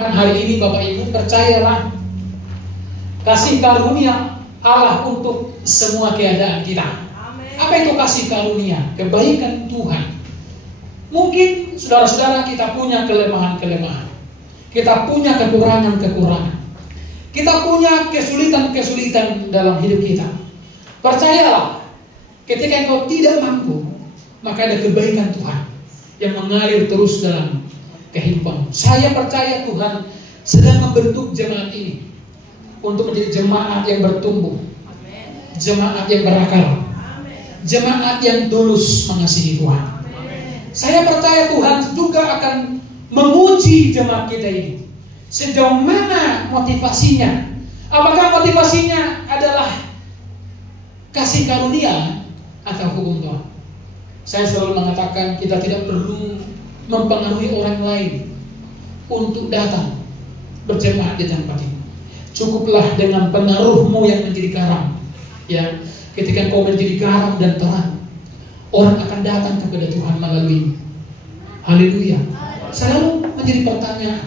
Hari ini Bapak Ibu, percayalah kasih karunia Allah untuk semua keadaan kita. Apa itu kasih karunia? Kebaikan Tuhan. Mungkin saudara-saudara kita punya kelemahan-kelemahan, kita punya kekurangan-kekurangan, kita punya kesulitan-kesulitan dalam hidup kita. Percayalah, ketika engkau tidak mampu, maka ada kebaikan Tuhan yang mengalir terus dalam kehidupan. Saya percaya Tuhan sedang membentuk jemaat ini untuk menjadi jemaat yang bertumbuh, jemaat yang berakar, jemaat yang tulus mengasihi Tuhan. Saya percaya Tuhan juga akan menguji jemaat kita ini. Sejauh mana motivasinya? Apakah motivasinya adalah kasih karunia atau hukum Tuhan? Saya selalu mengatakan kita tidak perlu mempengaruhi orang lain untuk datang berjemaat di tempat ini. Cukuplah dengan pengaruhmu yang menjadi garam. Ya, ketika engkau menjadi garam dan terang, orang akan datang kepada Tuhan melalui. Haleluya. Selalu menjadi pertanyaan.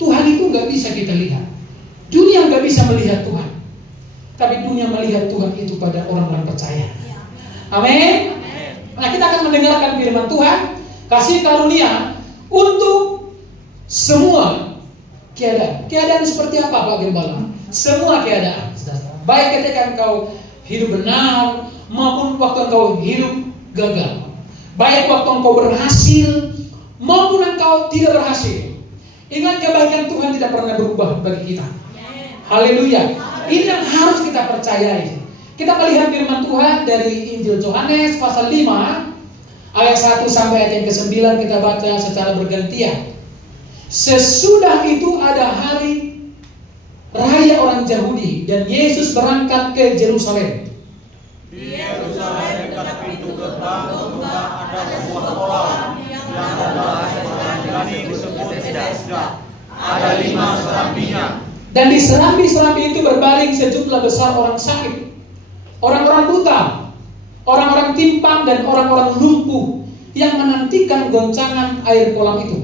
Tuhan itu nggak bisa kita lihat. Dunia nggak bisa melihat Tuhan. Tapi dunia melihat Tuhan itu pada orang-orang percaya. Amin. Nah, kita akan mendengarkan firman Tuhan. Kasih karunia untuk semua keadaan. Keadaan seperti apa Pak Gembala? Semua keadaan. Baik ketika engkau hidup benar maupun waktu engkau hidup gagal. Baik waktu engkau berhasil maupun engkau tidak berhasil. Ingat, kebaikan Tuhan tidak pernah berubah bagi kita. Haleluya. Ini yang harus kita percayai. Kita melihat firman Tuhan dari Injil Yohanes pasal 5 ayat 1 sampai ayat yang ke-9, kita baca secara bergantian. Sesudah itu ada hari raya orang Yahudi dan Yesus berangkat ke Yerusalem. Di Yerusalem dekat pintu gerbang terbuka ada sebuah kolam yang ada seorang berani disebut Bethesda. Ada 5 serambinya. Dan di serambi-serambi itu berbaring sejumlah besar orang sakit, orang-orang buta, orang-orang timpang dan orang-orang lumpuh yang menantikan goncangan air kolam itu.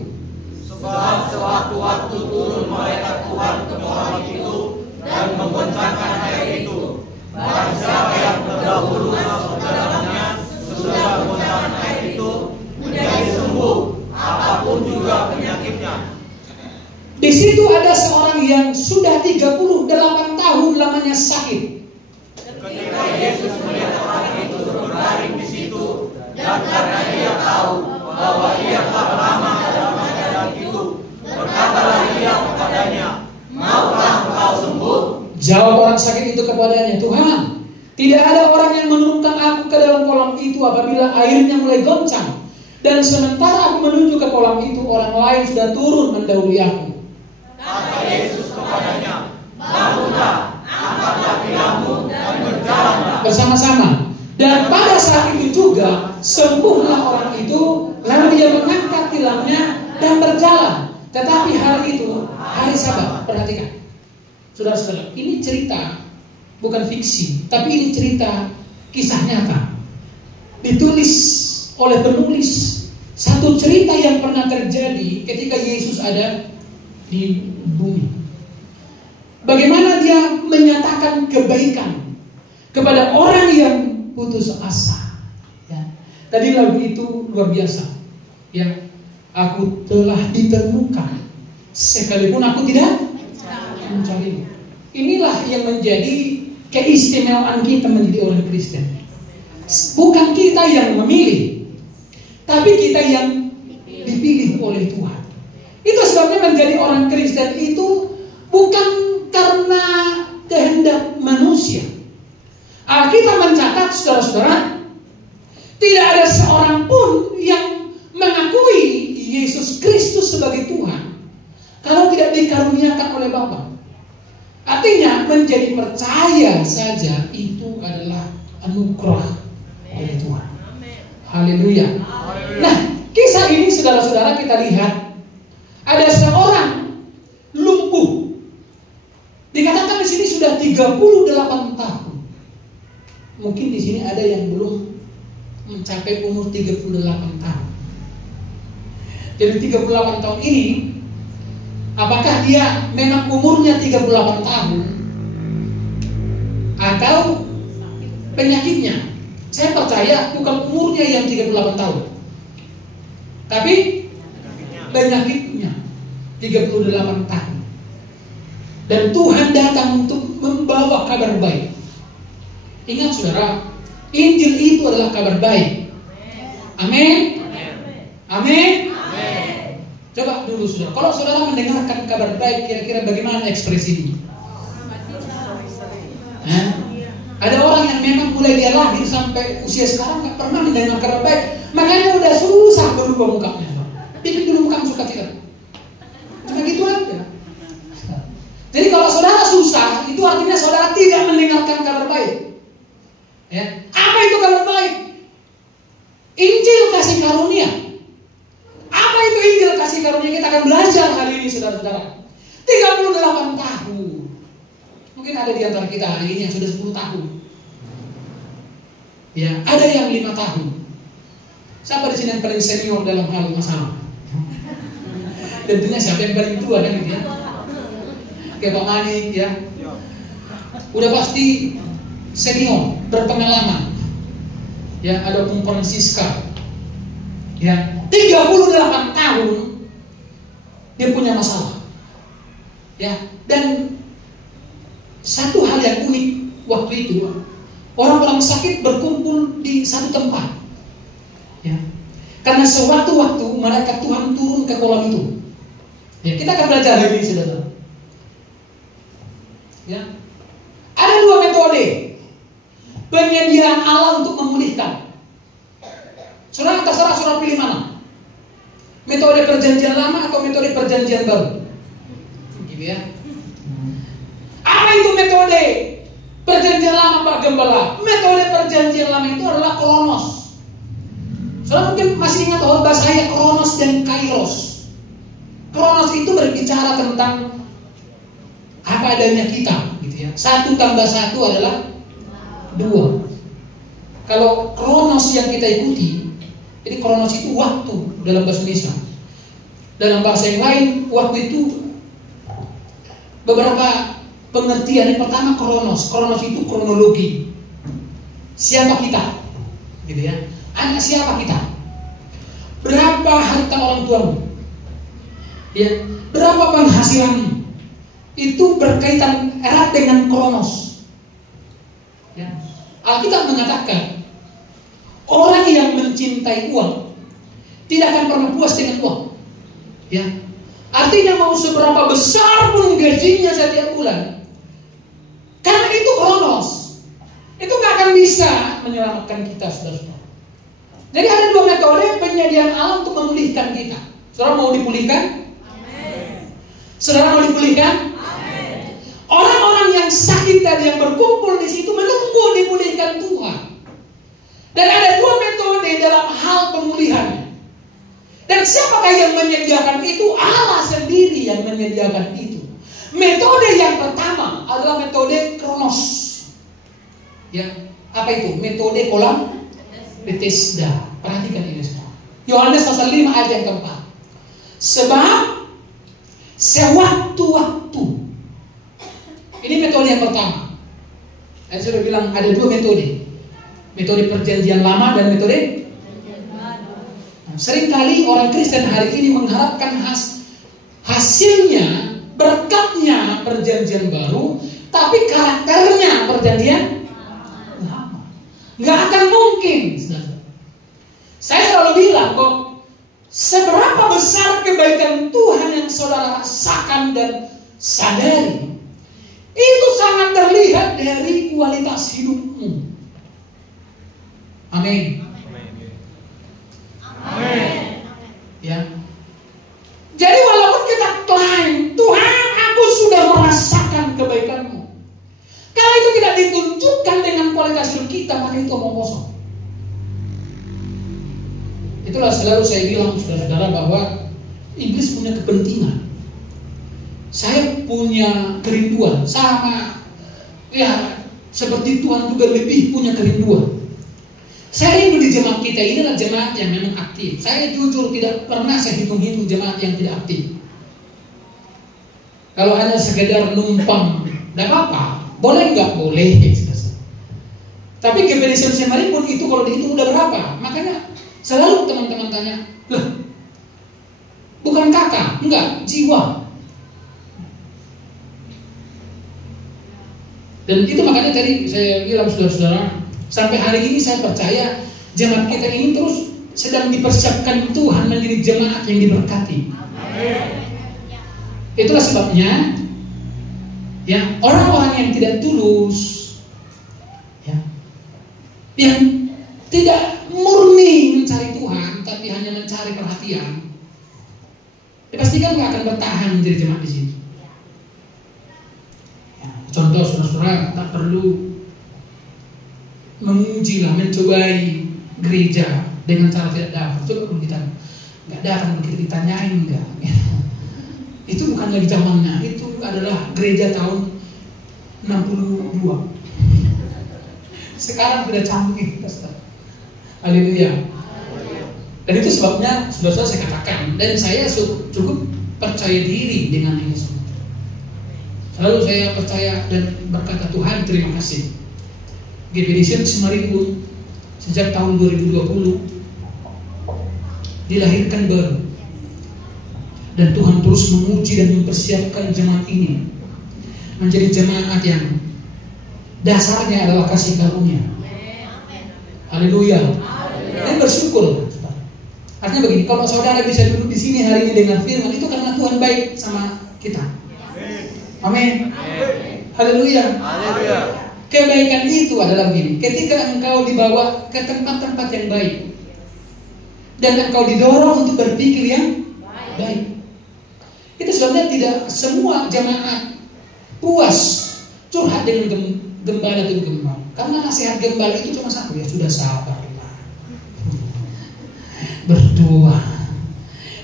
Sebab sewaktu-waktu turun malaikat Tuhan ke kolam itu dan menggoncangkan air itu. Barang siapa yang terdahulu masuk ke dalamnya sesudah goncangan air itu menjadi sembuh, apapun juga penyakitnya. Di situ ada seorang yang sudah 38 tahun lamanya sakit. Ketika Yesus melihat orang itu berbaring di situ, dan karena dia tahu bahwa ia telah lama dalam keadaan itu, berkatalah ia kepadanya, maukah engkau sembuh? Jawab orang sakit itu kepadanya, Tuhan, tidak ada orang yang menurunkan aku ke dalam kolam itu apabila airnya mulai goncang. Dan sementara aku menuju ke kolam itu, orang lain sudah turun mendahului aku. Kata Yesus kepadanya, bangunlah, angkatlah tilammu dan berjalanlah. Bersama-sama. Dan pada saat itu juga sembuhlah orang itu, lalu dia mengangkat tilamnya dan berjalan. Tetapi hari itu hari Sabat. Perhatikan, saudara-saudara, ini cerita bukan fiksi, tapi ini cerita kisah nyata, ditulis oleh penulis. Satu cerita yang pernah terjadi ketika Yesus ada di bumi. Bagaimana dia menyatakan kebaikan kepada orang yang putus asa. Ya. Tadi lagu itu luar biasa. Ya, aku telah ditemukan sekalipun aku tidak mencari. Inilah yang menjadi keistimewaan kita menjadi orang Kristen. Bukan kita yang memilih, tapi kita yang dipilih oleh Tuhan. Itu sebabnya menjadi orang Kristen itu bukan karena kehendak manusia. Alkitab mencatat, saudara-saudara, tidak ada seorang pun yang mengakui Yesus Kristus sebagai Tuhan kalau tidak dikaruniakan oleh Bapa. Artinya menjadi percaya saja itu adalah anugerah dari Tuhan. Haleluya. Nah, kisah ini saudara-saudara kita lihat ada seorang lumpuh. Dikatakan di sini sudah 38 tahun. Mungkin di sini ada yang belum mencapai umur 38 tahun. Jadi 38 tahun ini Apakah dia memang umurnya 38 tahun atau penyakitnya? Saya percaya bukan umurnya yang 38 tahun, tapi penyakitnya 38 tahun. Dan Tuhan datang untuk membawa kabar baik. Ingat saudara, Injil itu adalah kabar baik. Amin. Amin. Coba dulu saudara, kalau saudara mendengarkan kabar baik, kira-kira bagaimana ekspresinya? Ada orang yang memang mulai dia lahir sampai usia sekarang gak pernah mendengar kabar baik, makanya udah susah berubah mukanya. Bikin dulu muka suka tidak. Cuma gitu aja. Jadi kalau saudara susah, itu artinya saudara tidak mendengarkan kabar baik. Ya. Apa itu kabar baik? Injil kasih karunia. Apa itu Injil kasih karunia? Kita akan belajar hari ini saudara-saudara. 38 tahun. Mungkin ada di antara kita hari ini yang sudah 10 tahun. Ya, ada yang 5 tahun. Siapa di sini yang paling senior dalam hal masalah? Tentunya siapa yang paling tua kan gitu ya? Kayak Pak Manik ya. Udah pasti senior, berpengalaman. Ya, ada Bung Francisca. Ya, 38 tahun dia punya masalah. Ya, dan satu hal yang unik waktu itu, orang-orang sakit berkumpul di satu tempat. Ya. Karena sewaktu-waktu malaikat Tuhan turun ke kolam itu. Ya, kita akan belajar hari ini saudara. Ya. Ada 2 metode penyediaan Allah untuk memulihkan. Saudara terserah saudara pilih mana? Metode perjanjian lama atau metode perjanjian baru? Gitu ya. Apa itu metode perjanjian lama Pak Gembala? Metode perjanjian lama itu adalah kronos. Saudara mungkin masih ingat bahasa saya kronos dan kairos. Kronos itu berbicara tentang apa adanya kita, gitu ya. 1 tambah 1 adalah 2. Kalau kronos yang kita ikuti, jadi kronos itu waktu dalam bahasa Indonesia. Dalam bahasa yang lain, waktu itu beberapa pengertian. Yang pertama kronos. Kronos itu kronologi. Siapa kita? Gitu ya. Anak siapa kita? Berapa harta orang tuamu? Ya, berapa penghasilanmu? Itu berkaitan erat dengan kronos. Ya. Alkitab mengatakan orang yang mencintai uang tidak akan pernah puas dengan uang. Ya. Artinya mau seberapa besar pun gajinya setiap bulan, karena itu kronos, itu gak akan bisa menyelamatkan kita, saudara. Jadi ada 2 metode penyediaan Allah untuk memulihkan kita. Saudara mau dipulihkan? Amin. Saudara mau dipulihkan? Amin. Orang-orang yang sakit tadi yang berkumpul di situ menunggu dipulihkan Tuhan. Dan ada 2 metode dalam hal pemulihan. Dan siapakah yang menyediakan itu? Allah sendiri yang menyediakan itu. Metode yang pertama adalah metode kronos. Ya, apa itu? Metode kolam Bethesda. Perhatikan ini semua. Yohanes pasal 5 ayat yang keempat. Sebab sewaktu-waktu. Ini metode yang pertama. Saya sudah bilang ada 2 metode. Metode perjanjian lama dan metode. Seringkali orang Kristen hari ini mengharapkan hasilnya, berkatnya perjanjian baru, tapi karakternya perjanjian lama. Nggak akan mungkin. Saya selalu bilang kok, seberapa besar kebaikan Tuhan yang saudara rasakan dan sadari, itu sangat terlihat dari kualitas hidupmu. Amin. Amin. Ya. Jadi walaupun kita klaim Tuhan, aku sudah merasakan kebaikanmu, kalau itu tidak ditunjukkan dengan kualitas hidup kita, maka itu omong kosong. Itulah selalu saya bilang saudara-saudara bahwa iblis punya kepentingan. Saya punya kerinduan sama, ya seperti Tuhan juga lebih punya kerinduan. Saya rindu di jemaat kita ini adalah jemaat yang memang aktif. Saya jujur tidak pernah saya hitung-hitung jemaat yang tidak aktif. Kalau hanya sekedar numpang, tidak apa-apa. Boleh nggak? Boleh. Tapi GPD Semarang itu kalau dihitung udah berapa? Makanya selalu teman-teman tanya, loh, bukan kakak, enggak, jiwa. Dan itu makanya tadi saya bilang saudara-saudara, sampai hari ini saya percaya jemaat kita ini terus sedang dipersiapkan Tuhan menjadi jemaat yang diberkati. Itulah sebabnya ya orang-orang yang tidak tulus, ya, yang tidak murni mencari Tuhan tapi hanya mencari perhatian, dipastikan nggak akan bertahan menjadi jemaat di sini. Ya, contoh saudara-saudara, tak perlu mengujilah, mencobai gereja dengan cara tidak dapat. Coba kalau kita nggak datang, kita ditanyain nggak? Itu bukan lagi zamannya. Itu adalah gereja tahun 62. Sekarang sudah canggih, Pastor. Haleluya. Dan itu sebabnya sudah saya katakan, dan saya cukup percaya diri dengan ini semua. Selalu saya percaya dan berkata, Tuhan terima kasih. GPD Semarang sejak tahun 2020 dilahirkan baru, dan Tuhan terus menguji dan mempersiapkan jemaat ini menjadi jemaat yang dasarnya adalah kasih karunia. Haleluya. Dan bersyukur. Artinya begini, kalau saudara bisa duduk di sini hari ini dengan firman, itu karena Tuhan baik sama kita. Amin. Haleluya. Kebaikan itu adalah begini, ketika engkau dibawa ke tempat-tempat yang baik dan engkau didorong untuk berpikir yang baik. Itu sebabnya tidak semua jemaat puas curhat dengan gembala atau gembala. Karena nasihat gembala itu cuma satu, ya sudah sabar, berdoa.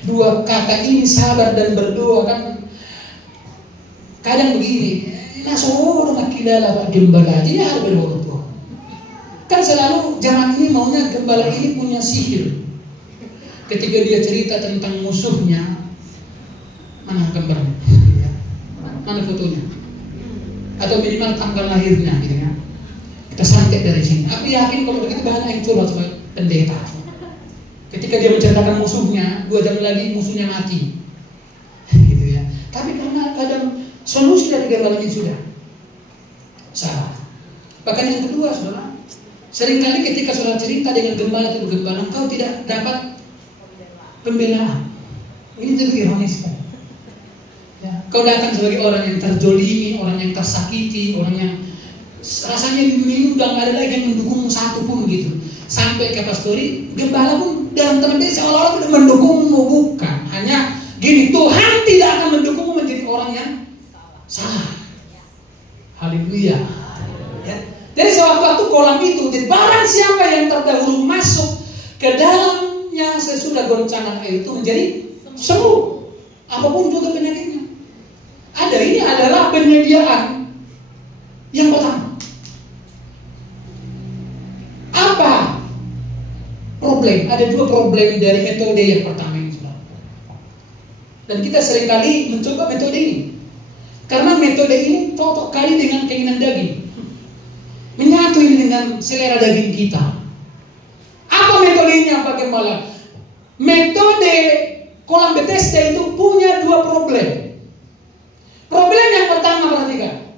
Dua kata ini, sabar dan berdoa, kan kadang begini, nasono makilala Pak Gembala, jadi harus berdoa. Kan selalu jemaat ini maunya gembala ini punya sihir. Ketika dia cerita tentang musuhnya, mana gambarnya? Mana fotonya? Atau minimal tanggal lahirnya, gitu kan? Kita santet dari sini. Aku yakin kalau begitu banyak yang curhat sama pendeta. Ketika dia menceritakan musuhnya, 2 jam lagi musuhnya mati, gitu ya. Tapi karena kadang solusi dari gembala ini sudah salah. Bahkan yang kedua, saudara, seringkali ketika saudara cerita dengan gembala atau gembala, engkau tidak dapat pembelaan. Ini jadi ironis kan? Ya, kau datang sebagai orang yang terjolimi, orang yang tersakiti, orang yang rasanya di dunia ini udah nggak ada lagi yang mendukung satu pun gitu. Sampai ke pastori, gembala pun dalam tanda petik seolah-olah tidak mendukungmu, bukan. Hanya gini, Tuhan tidak akan mendukungmu menjadi orang yang salah. Haleluya. Ya. Jadi sewaktu-waktu kolam itu, jadi barang siapa yang terdahulu masuk ke dalamnya sesudah goncangan air itu menjadi sembuh, apapun juga penyakitnya. Ini adalah penyediaan yang pertama. Apa problem? Ada 2 problem dari metode yang pertama ini, saudara. Dan kita seringkali mencoba metode ini karena metode ini cocok kali dengan keinginan daging, menyatu ini dengan selera daging kita. Apa metodenya, Pak Gembala? Metode kolam Bethesda itu punya 2 problem. Problem yang pertama, perhatikan,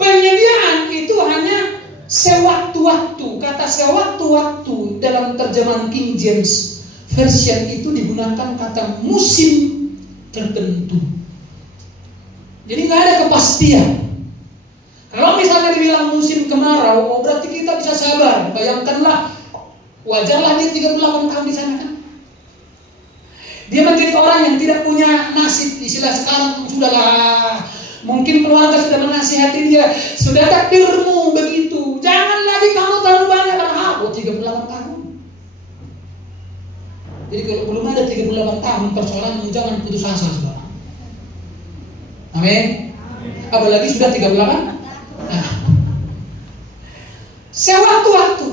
penyediaan itu hanya sewaktu-waktu. Kata sewaktu-waktu dalam terjemahan King James Version itu digunakan kata musim tertentu. Jadi nggak ada kepastian. Kalau misalnya dibilang musim kemarau, berarti kita bisa sabar. Bayangkanlah, wajarlah dia 38 tahun di sana kan. Dia menjadi orang yang tidak punya nasib. Istilah sekarang sudahlah, mungkin keluarga sudah menasihati dia, sudah takdirmu begitu, jangan lagi kamu terlalu banyak berharap. 38 tahun. Jadi kalau belum ada 38 tahun persoalan, jangan putus asa, saudara. Amin. Apalagi sudah 38. Nah, sewaktu-waktu,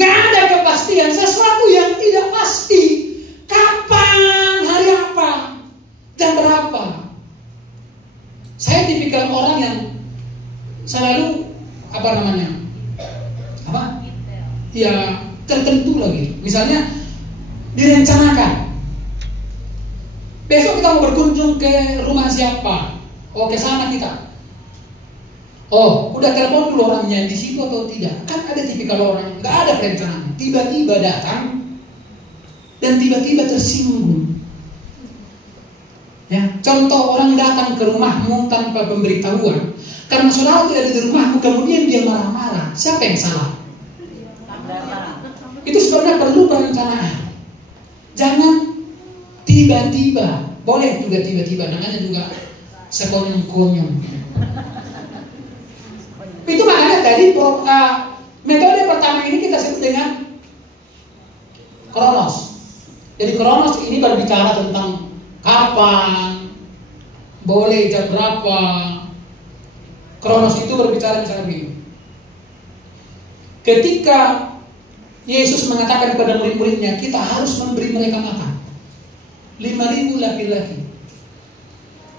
nggak ada kepastian, sesuatu yang tidak pasti. Kapan, hari apa, jam berapa? Saya tipikal orang yang selalu ya tertentu lagi. Misalnya direncanakan, besok kita mau berkunjung ke rumah siapa? Oh, ke sana kita. Oh, udah telepon dulu orangnya di situ atau tidak? Kan ada tipikal orang nggak ada perencanaan, tiba-tiba datang dan tiba-tiba tersinggung. Ya, contoh orang datang ke rumahmu tanpa pemberitahuan, karena saudara tidak ada di rumahmu, kemudian dia marah-marah. Siapa yang salah? Itu sebenarnya perlu perencanaan. Jangan tiba-tiba. Boleh juga tiba-tiba, namanya juga sekonyong-konyong. Itu makanya tadi metode pertama ini kita sebut dengan Kronos. Jadi Kronos ini berbicara tentang kapan, boleh jam berapa. Kronos itu berbicara misalnya begini. Ketika Yesus mengatakan kepada murid-muridnya, kita harus memberi mereka makan 5.000 laki-laki.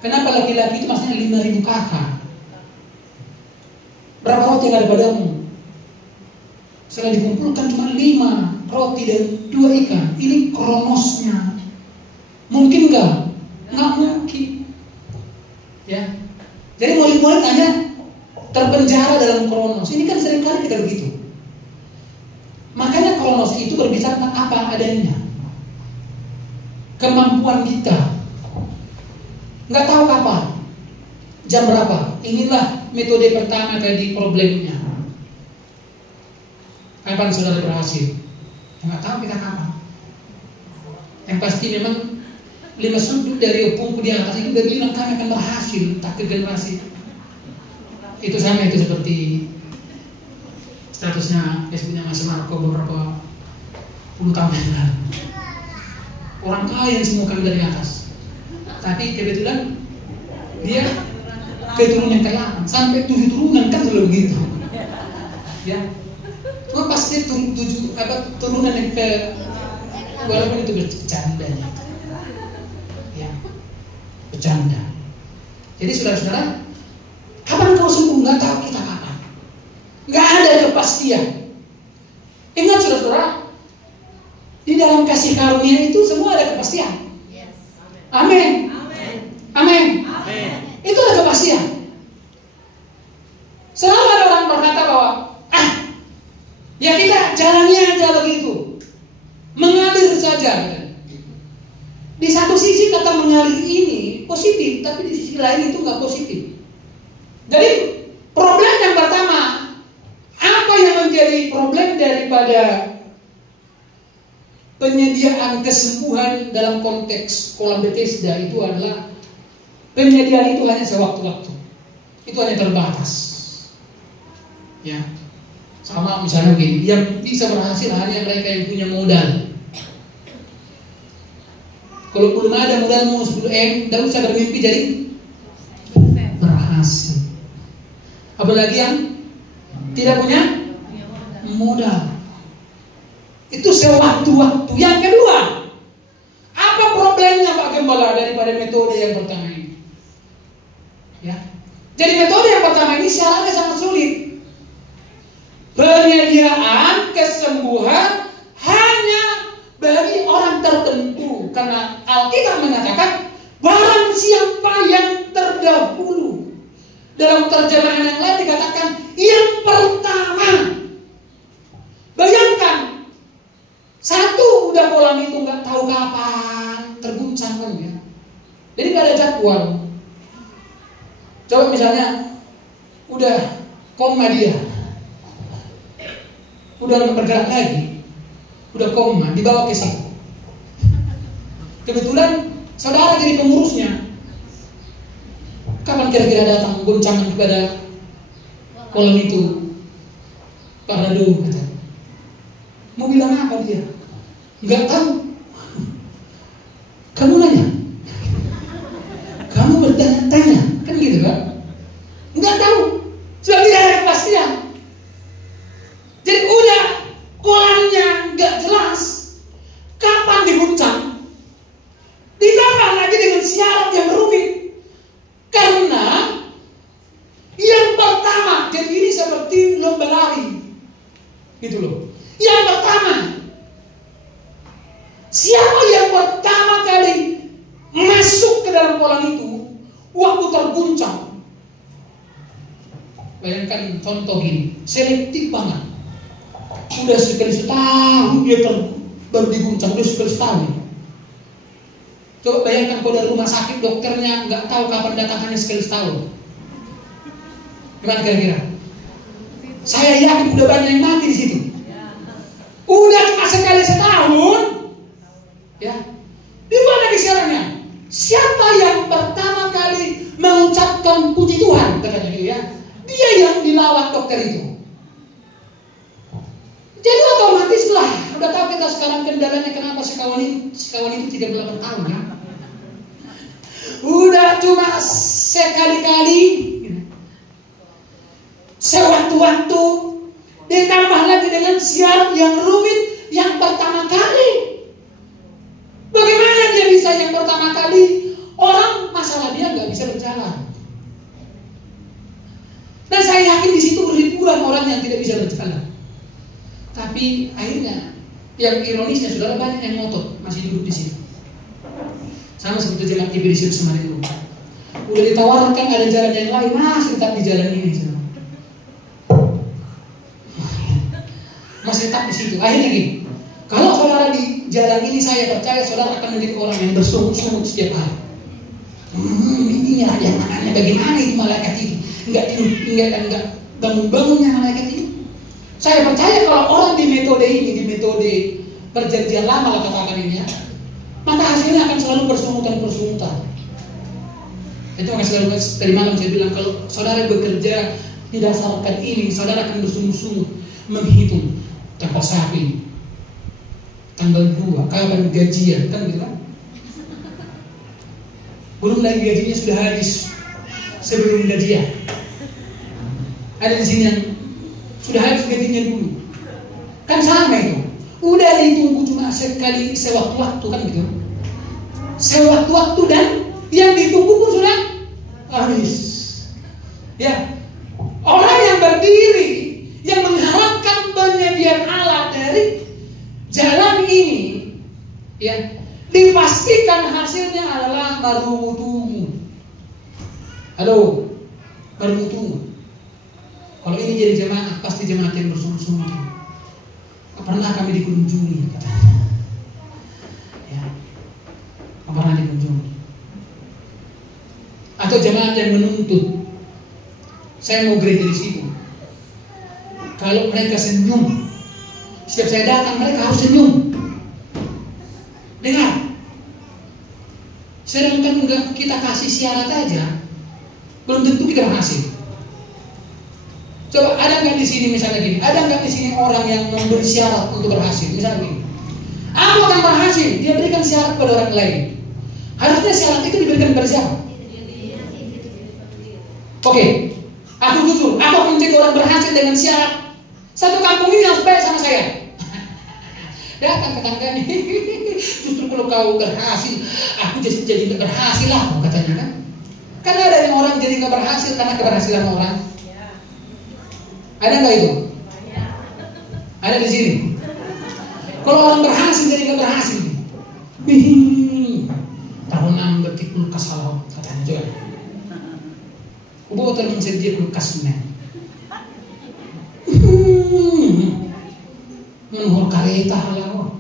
Kenapa laki-laki itu maksudnya 5.000 kakak? Berapa roti yang ada padamu? Setelah dikumpulkan cuma 5 roti dan 2 ikan. Ini kronosnya. Mungkin nggak? Nggak mungkin. Ya. Jadi murid-murid hanya terpenjara dalam kronos. Ini kan seringkali kita begitu. Makanya kronos itu berbicara tentang apa adanya. Kemampuan kita. Nggak tahu kapan, jam berapa. Inilah metode pertama tadi problemnya. Kapan saudara berhasil? Nggak tahu kita kapan. Yang pasti memang 5 sudut dari opungku di atas itu udah bilang kami akan berhasil, tak ke generasi. Itu sama, itu seperti statusnya Facebooknya Mas Marco beberapa puluh tahun yang lalu. Orang kaya yang semua kami dari atas. Tapi kebetulan dia keturunan kaya sampai 7 turunan kan selalu begitu. Ya. Cuma pasti turunan yang ke walaupun itu bercanda. Ya. Bercanda. Jadi saudara-saudara, kapan kau sembuh? Nggak tahu kita kapan. Nggak ada kepastian. Ingat saudara-saudara, di dalam kasih karunia itu semua ada kepastian. Amin. Amin. Itu ada kepastian. Selalu ada orang berkata bahwa ya kita jalani aja begitu, mengalir saja. Di satu sisi kata mengalir ini positif, tapi di sisi lain itu nggak positif. Jadi problem yang pertama, apa yang menjadi problem daripada penyediaan kesembuhan dalam konteks kolam Bethesda itu adalah penyediaan itu hanya sewaktu-waktu. Itu hanya terbatas. Ya. Sama misalnya begini, yang bisa berhasil hanya mereka yang punya modal. Kalau belum ada modalmu 10M, tidak usah bermimpi jadi berhasil. Apalagi yang tidak punya modal. Itu sewaktu-waktu. Yang kedua, apa problemnya Pak Gembala daripada metode yang pertama ini? Ya. Jadi metode yang pertama ini syaratnya sangat sulit. Penyediaan kesembuhan hanya bagi orang tertentu. Karena Alkitab mengatakan barang siapa yang terdahulu. Dalam terjemahan yang lain dikatakan yang pertama. Bayangkan, satu udah kolam itu nggak tahu kapan terguncang kan ya. Jadi nggak ada jadwal. Coba misalnya udah koma dia, udah nggak bergerak lagi, udah koma, dibawa ke situ. Kebetulan saudara jadi pengurusnya. Kapan kira-kira datang guncangan kepada kolam itu? Pak Radu kata. Mau bilang apa dia? Nggak tahu. Kamu nanya, kamu bertanya-tanya, kan gitu kan? Nggak tahu, sudah tidak ada kepastian. Jadi udah kolamnya nggak jelas, kapan diguncang? Ditambah lagi dengan syarat yang rumit, karena Gitu loh. Yang pertama, siapa yang pertama kali masuk ke dalam kolam itu waktu terguncang? Bayangkan contoh gini, selektif banget. Udah sekali setahun dia baru diguncang, udah sekali setahun. Coba bayangkan kalau dari rumah sakit dokternya nggak tahu kapan datangnya sekali setahun. Gimana kira-kira? Saya yakin udah banyak yang mati di situ. Udah cuma sekali setahun, ya. Di mana kisarannya? Siapa yang pertama kali mengucapkan puji Tuhan, katanya gitu ya? Dia yang dilawat dokter itu. Jadi otomatis lah, udah tahu kita sekarang kendalanya kenapa sekawan itu 38 tahun ya. Udah cuma sekali-kali, sewaktu-waktu, ditambah lagi dengan syarat yang rumit yang pertama kali. Bagaimana dia bisa yang pertama kali? Orang masalah dia nggak bisa berjalan. Dan saya yakin di situ ribuan orang yang tidak bisa berjalan. Tapi akhirnya yang ironisnya saudara banyak yang ngotot masih duduk di situ. Sama seperti jalan TV di situ semarin itu. Udah ditawarkan ada jalan yang lain, masih tetap di jalan ini. Masih tetap di situ. Akhirnya gini, kalau saudara di jalan ini saya percaya saudara akan menjadi orang yang bersungut-sungut setiap hari. Ini ada yang namanya bagaimana itu malaikat itu? Enggak bangun-bangunnya malaikat itu. Saya percaya kalau orang di metode ini, di metode perjanjian lama lah katakan ini ya, maka hasilnya akan selalu persungutan. Itu makanya selalu tadi malam saya bilang kalau saudara bekerja didasarkan ini, saudara akan bersungguh-sungguh menghitung tanggal sapi, tanggal 2, kapan gajian, kan gitu kan? Belum lagi gajinya sudah habis sebelum gajian. Ada di sini yang sudah habis gajinya dulu. Kan sama itu. Udah ditunggu cuma sekali sewaktu-waktu kan gitu. Sewaktu-waktu dan yang ditunggu pun sudah habis. Ya. Orang yang berdiri yang mengharapkan penyediaan Allah dari jalan ini ya, dipastikan hasilnya adalah marumutu. Halo. Marumutu. Kalau ini jadi jemaat, pasti jemaat yang bersungguh-sungguh. Pernah kami dikunjungi, katanya. Ya, pernah dikunjungi. Atau jemaat yang menuntut, saya mau gereja di situ. Kalau mereka senyum, setiap saya datang mereka harus senyum. Dengar, sedangkan enggak kita kasih syarat aja, belum tentu kita berhasil. Coba ada nggak di sini misalnya gini? Ada nggak di sini orang yang memberi syarat untuk berhasil? Misalnya gini, aku akan berhasil. Dia berikan syarat pada orang lain. Harusnya syarat itu diberikan kepada siapa? Oke, aku jujur, aku akan menjadi orang berhasil dengan syarat satu kampung ini harus baik sama saya. Datang ke tangganya, justru kalau kau berhasil, aku jadi nggak berhasil lah, katanya kan? Karena ada yang orang jadi nggak berhasil karena keberhasilan orang. Ada nggak itu? Ada di sini. Kalau orang berhasil jadi nggak berhasil. Tahun 6 berarti kulkas halal katanya juga. Ubo terus dia kulkasnya. Menurut kereta halal.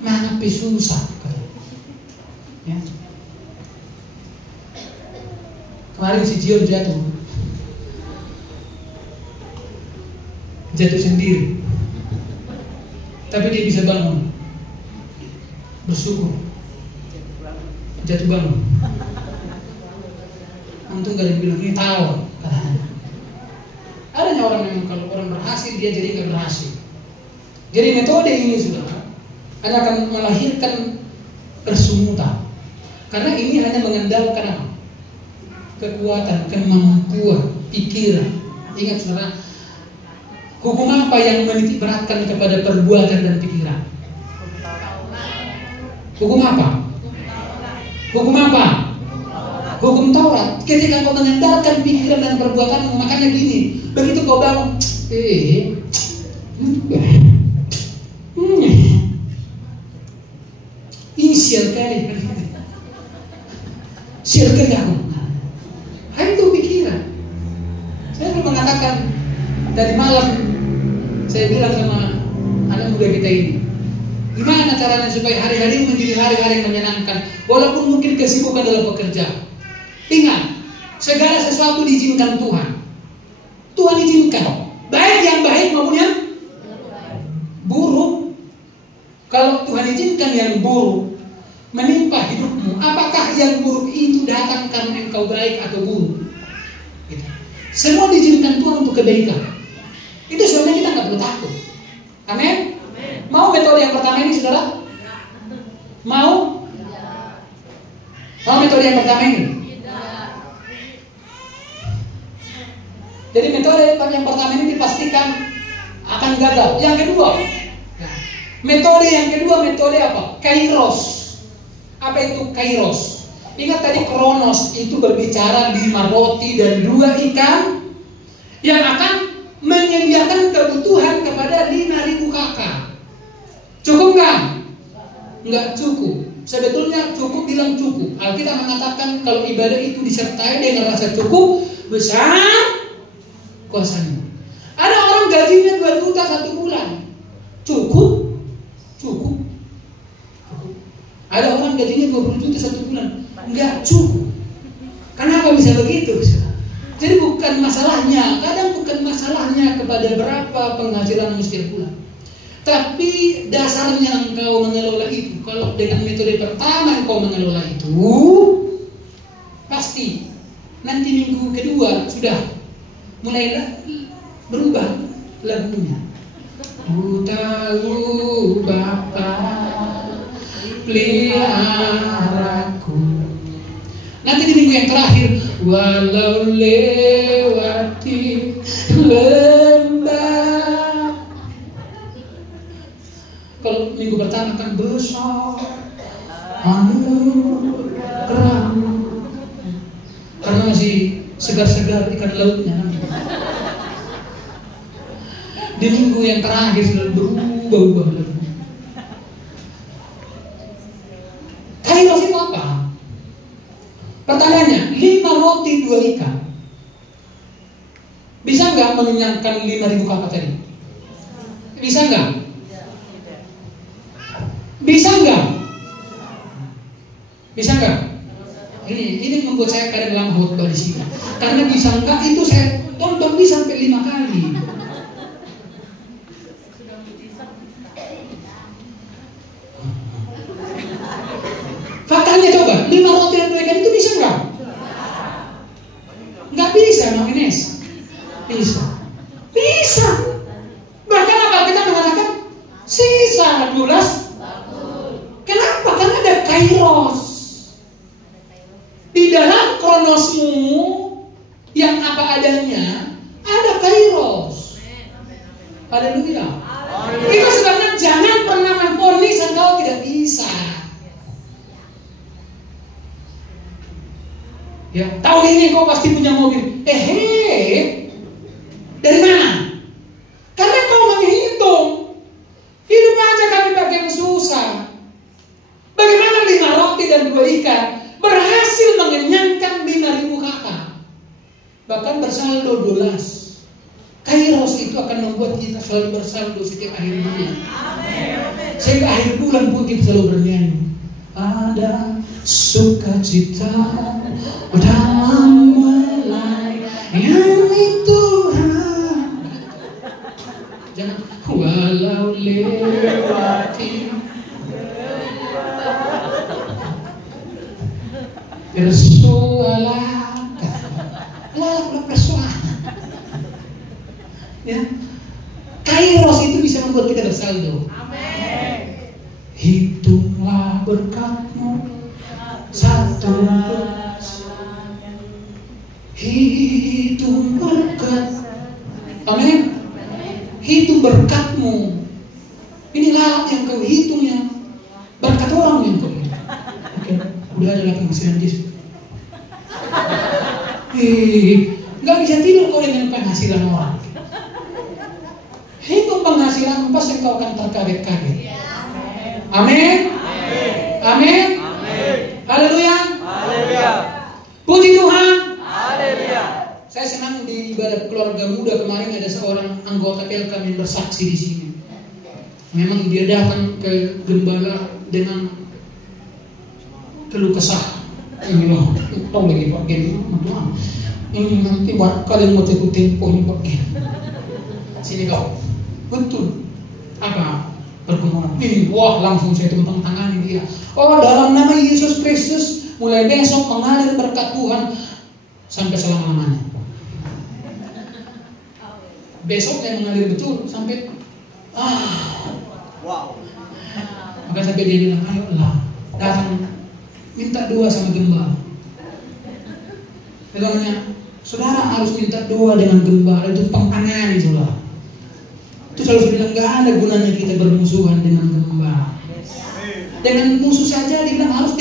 Mana susah. Ya. Kemarin si Jion jatuh sendiri, tapi dia bisa bangun, bersyukur, jatuh bangun. Untung gak ada yang bilang ini tahu, katanya. Adanya orang yang kalau orang berhasil dia jadi nggak berhasil. Jadi metode ini sudah hanya akan melahirkan persungutan, karena ini hanya mengandalkan apa? Kekuatan, kemampuan, pikiran. Ingat saudara. Hukum apa yang menitik beratkan kepada perbuatan dan pikiran? Hukum apa? Hukum apa? Hukum Taurat. Ketika kau mengandalkan pikiran dan perbuatanmu, makanya gini, begitu kau bangun, Ini sial kali. Sial kali aku. Hai itu pikiran. Saya belum mengatakan tadi malam, saya bilang sama anak muda kita ini, gimana caranya supaya hari-hari menjadi hari-hari yang menyenangkan, walaupun mungkin kesibukan dalam pekerjaan. Ingat, segala sesuatu diizinkan Tuhan. Tuhan izinkan, baik yang baik maupun yang buruk. Kalau Tuhan izinkan yang buruk menimpa hidupmu, apakah yang buruk itu datang karena engkau baik atau buruk? Semua diizinkan Tuhan untuk kebaikan. Itu sebenarnya kita nggak perlu takut. Amin. Mau metode yang pertama ini, saudara? Mau? Mau metode yang pertama ini? Jadi metode yang pertama ini dipastikan akan gagal. Yang kedua, metode yang kedua, metode apa? Kairos. Apa itu kairos? Ingat tadi kronos itu berbicara 5 roti dan 2 ikan yang akan menyediakan kebutuhan kepada 5.000 kakak. Cukup nggak? Nggak cukup. Sebetulnya cukup bilang cukup. Alkitab mengatakan kalau ibadah itu disertai dengan rasa cukup, besar kuasanya. Ada orang gajinya 2 juta 1 bulan. Cukup? Cukup. Ada orang gajinya 20 juta 1 bulan. Enggak cukup. Kenapa bisa begitu? Jadi bukan masalahnya, kadang bukan masalahnya kepada berapa penghasilan setiap bulan. Tapi dasarnya engkau mengelola itu. Kalau dengan metode pertama engkau mengelola itu, pasti nanti minggu kedua sudah mulai berubah lagunya. Ku tahu Bapa peliharaku. Nanti di minggu yang terakhir, walau lewati lembah. Kalau minggu pertama kan besar anugerahmu, karena masih segar-segar ikan lautnya. Di minggu yang terakhir sudah berubah lagi. Kairos itu apa? Pertanyaannya, 5 roti 2 ikan bisa nggak mengenyangkan 5.000 kakak tadi? Bisa nggak? Bisa nggak? Bisa nggak? Ini membuat saya kadang lama khotbah di sini. Karena bisa nggak itu saya tonton bisa sampai 5 kali. Faktanya coba, 5 roti dan 2 ikan itu bisa nggak? Nggak bisa, Mang Ines. Bisa. Bisa. Bahkan apa kita mengatakan sisa 12. Kenapa? Karena ada kairos. Di dalam kronosmu yang apa adanya ada kairos. Haleluya. Itu sebabnya jangan pernah memvonis engkau tidak bisa. Ya, tahun ini kau pasti punya mobil. Dari mana? Karena kau menghitung. Hidup aja kami pakai susah. Bagaimana 5 roti dan 2 ikan berhasil mengenyangkan 5.000 kakak, bahkan bersaldo 12. Kairos itu akan membuat kita selalu bersaldo setiap akhir bulan. Sehingga akhir bulan pun kita selalu bernyanyi. Ada sukacita dalam melayani Tuhan. Jangan walau lewati persoalan, persoalan. Ya, kairos itu bisa membuat kita bersaldo. Amin. Hitunglah berkatmu satu hitung berkat. Amin. Hitung berkatmu. Inilah yang kau hitungnya. Berkat orang yang kau hitung. Oke, udah ada penghasilan Yesus. Nggak bisa tidur kau dengan penghasilan orang. Hitung penghasilan keberhasilan, pasti engkau akan terkaget-kaget. Amin. Amin. Haleluya. Puji Tuhan. Saya senang di ibadat keluarga muda kemarin ada seorang anggota PLK yang bersaksi di sini. Memang dia datang ke gembala dengan keluh kesah. Ini loh, tolong lagi bagian ini nanti buat kalian mau jatuh tempo ini bagian. Sini kau, betul. Apa pergumulan? Ini wah langsung saya tentang tangani dia. Oh, dalam nama Yesus Kristus mulai besok mengalir berkat Tuhan sampai selama-lamanya. Besoknya mengalir betul sampai wow. Maka sampai dia bilang, ayolah datang minta doa sama gembala. Dia bilangnya, saudara harus minta doa dengan gembala, itu pengtangani saudara. Itu selalu saya bilang, gak ada gunanya kita bermusuhan dengan gembala. Dengan musuh saja dibilang harus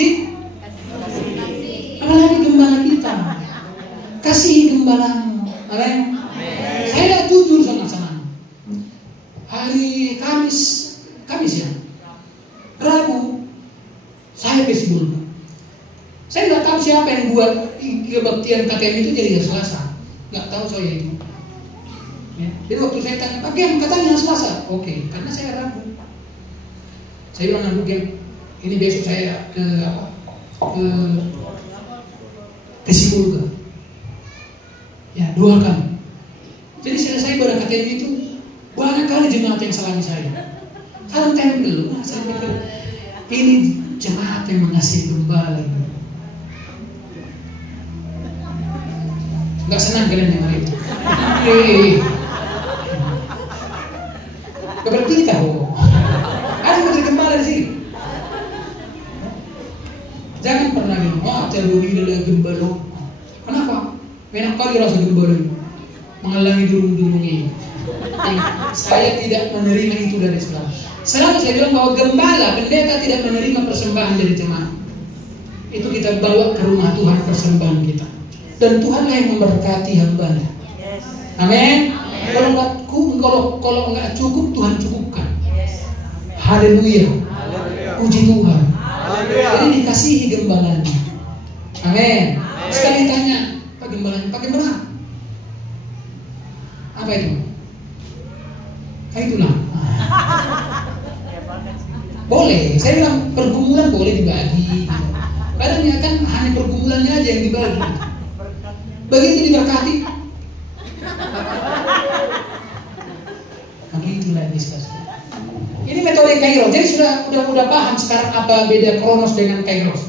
apalagi gembala kita. Kasihi gembalamu. Amin. Saya jujur sangat-sangat. Hari Kamis ya, Rabu, saya ke Sibulga. Saya nggak tahu siapa yang buat kebaktian KTM itu jadi Selasa. Nggak tahu saya itu. Ya. Jadi waktu saya tanya, Pak Gem, katanya Selasa. Oke, karena saya Rabu. Saya bilang Rabu Gem, ini besok saya ke Sibulga. Ya, doakan. Jadi selesai ibadah KTM itu banyak kali jemaat yang salami saya. Sekarang tempel, saya pikir ini jemaat yang mengasihi gembala. Nggak senang kalian dengar itu. Berarti kita ada menteri gembala di sini. Jangan pernah bilang, terbudi dalam gembala. Kenapa? Enak kali rasa gembala itu menghalangi durung-durung ini. Saya tidak menerima itu dari saudara. Selalu saya bilang bahwa gembala, pendeta tidak menerima persembahan dari jemaat. Itu kita bawa ke rumah Tuhan persembahan kita. Dan Tuhanlah yang memberkati hamba-Nya. Amin. Kalau nggak cukup, Tuhan cukupkan. Haleluya. Puji Tuhan. Jadi dikasihi gembalanya. Amin. Sekali tanya, Pak gembalanya, Pak gembala, apa itu? Itulah. Boleh, saya bilang pergumulan boleh dibagi. Kadang ya kan hanya pergumulannya aja yang dibagi. Begitu diberkati. Begitulah Yesus. Ini metode Kairos. Jadi sudah paham sekarang apa beda Kronos dengan Kairos.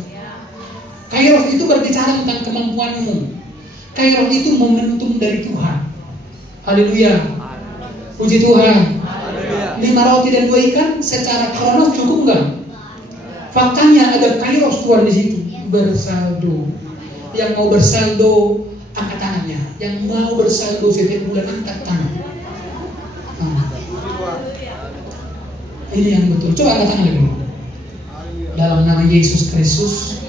Kairos itu berbicara tentang kemampuanmu. Kairos itu momentum dari Tuhan. Haleluya. Puji Tuhan. 5 roti dan 2 ikan secara Kronos cukup enggak? Faktanya ada Kairos Tuhan di situ. Bersaldo. Yang mau bersaldo angkat tangannya. Yang mau bersaldo setiap bulan angkat tangan. Ini yang betul. Coba angkat tangan lagi. Dalam nama Yesus Kristus,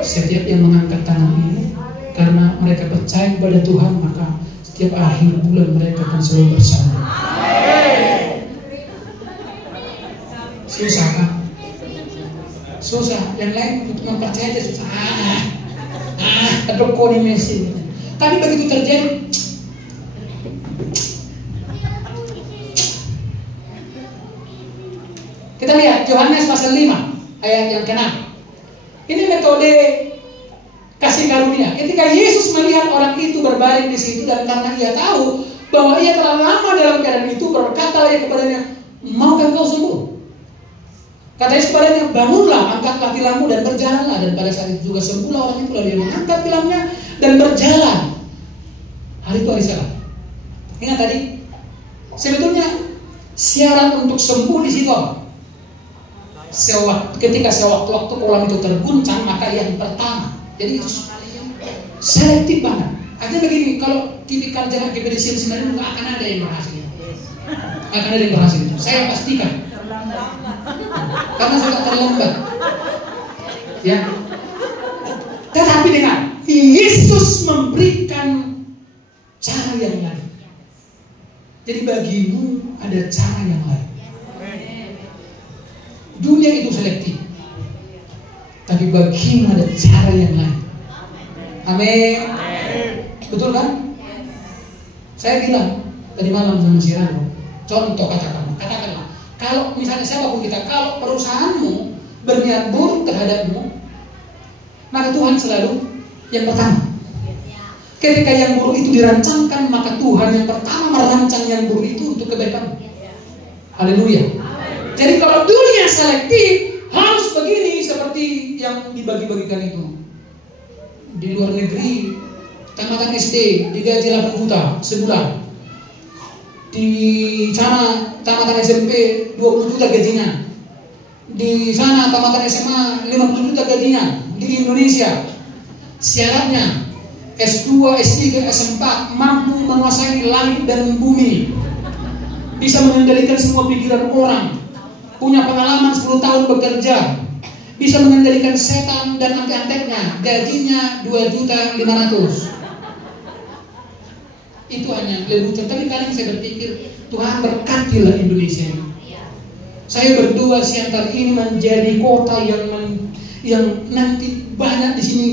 setiap yang mengangkat tangan ini karena mereka percaya kepada Tuhan, maka setiap akhir bulan mereka akan selalu bersama. Susah kan? Susah. Yang lain untuk mempercayai aja susah. Ada kode mesin. Tapi begitu terjadi, kita lihat Yohanes pasal 5 ayat yang ke-6. Ini metode kasih karunia. Ketika Yesus melihat orang itu berbaring di situ dan karena ia tahu bahwa ia telah lama dalam keadaan itu, berkatalah ia kepadanya, maukah kau sembuh? Kata Yesus kepadanya, bangunlah, angkatlah tilangmu dan berjalanlah. Dan pada saat itu juga sembuhlah orang itu, lalu dia mengangkat tilangnya dan berjalan. Hari itu hari Sabat. Ingat tadi, sebetulnya syarat untuk sembuh di situ apa? Ketika sewaktu-waktu orang itu terguncang, maka yang pertama. Jadi selektif banget. Artinya begini, kalau tipikal jemaat kebersihan sebenarnya nggak akan ada yang berhasil. Nggak akan ada yang berhasil. Saya pastikan. Karena sudah terlambat. Ya. Tetapi dengar, Yesus memberikan cara yang lain. Jadi bagimu ada cara yang lain. Dunia itu selektif, tapi bagimu ada cara yang lain. Amin. Betul kan? Saya bilang tadi malam sama si Rano, contoh katakanlah, kalau misalnya siapapun kita, kalau perusahaanmu berniat buruk terhadapmu, maka Tuhan selalu yang pertama. Ketika yang buruk itu dirancangkan, maka Tuhan yang pertama merancang yang buruk itu untuk kebaikan. Haleluya. Jadi kalau dunia selektif, harus begini seperti yang dibagi-bagikan itu. Di luar negeri, tamatan SD digaji 8 juta sebulan. Di sana tamatan SMP 20 juta gajinya. Di sana tamatan SMA 50 juta gajinya. Di Indonesia syaratnya S2, S3, S4 mampu menguasai langit dan bumi, bisa mengendalikan semua pikiran orang, punya pengalaman 10 tahun bekerja, bisa mengendalikan setan dan antek-anteknya, gajinya 2.500.000. Itu hanya lelucon. Tapi kadang saya berpikir, Tuhan berkatilah Indonesia ini. Saya berdoa siantar ini menjadi kota yang nanti banyak di sini